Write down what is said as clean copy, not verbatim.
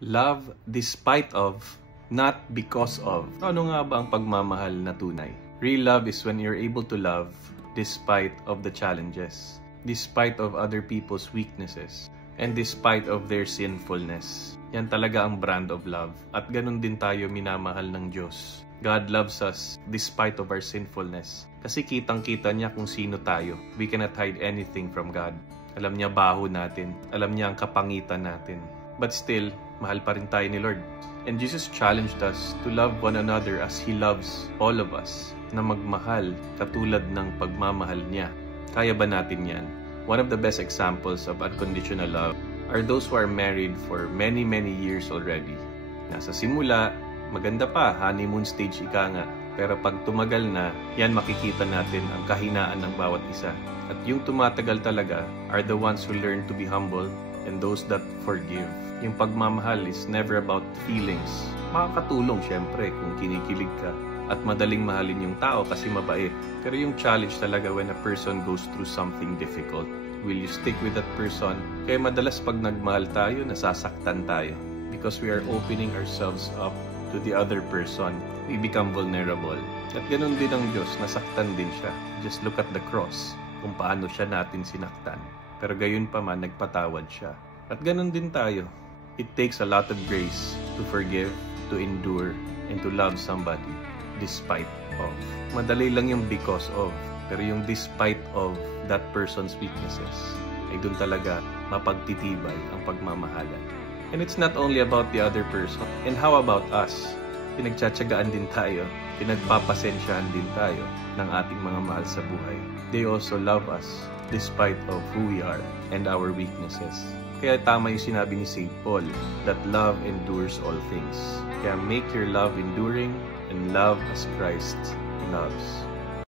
Love despite of, not because of. Ano nga ba ang pagmamahal na tunay? Real love is when you're able to love despite of the challenges, despite of other people's weaknesses, and despite of their sinfulness. Yan talaga ang brand of love. At ganun din tayo minamahal ng Diyos. God loves us despite of our sinfulness. Kasi kitang-kita niya kung sino tayo. We cannot hide anything from God. Alam niya baho natin. Alam niya ang kapangitan natin. But still, mahal pa rin tayo ni Lord. And Jesus challenged us to love one another as He loves all of us, na magmahal katulad ng pagmamahal niya. Kaya ba natin yan? One of the best examples of unconditional love are those who are married for many years already. Nasa simula, maganda pa, honeymoon stage ika nga. Pero pag tumagal na, yan makikita natin ang kahinaan ng bawat isa. At yung tumatagal talaga are the ones who learn to be humble and those that forgive. Yung pagmamahal is never about feelings. Makakatulong syempre kung kinikilig ka at madaling mahalin yung tao kasi mabait. Pero yung challenge talaga when a person goes through something difficult. Will you stick with that person? Kaya madalas pag nagmahal tayo, nasasaktan tayo. Because we are opening ourselves up to the other person. We become vulnerable. At ganun din ang Diyos, nasaktan din siya. Just look at the cross, kung paano siya natin sinaktan. Pero gayon pa man, nagpatawad siya. At ganun din tayo. It takes a lot of grace to forgive, to endure, and to love somebody despite of. Madali lang yung because of. Pero yung despite of that person's weaknesses, ay dun talaga mapagtitibay ang pagmamahalan. And it's not only about the other person. And how about us? Pinagtsatsagaan din tayo, pinagpapasensyahan din tayo ng ating mga mahal sa buhay. They also love us despite of who we are and our weaknesses. Kaya tama yung sinabi ni St. Paul, that love endures all things. Kaya make your love enduring and love as Christ loves.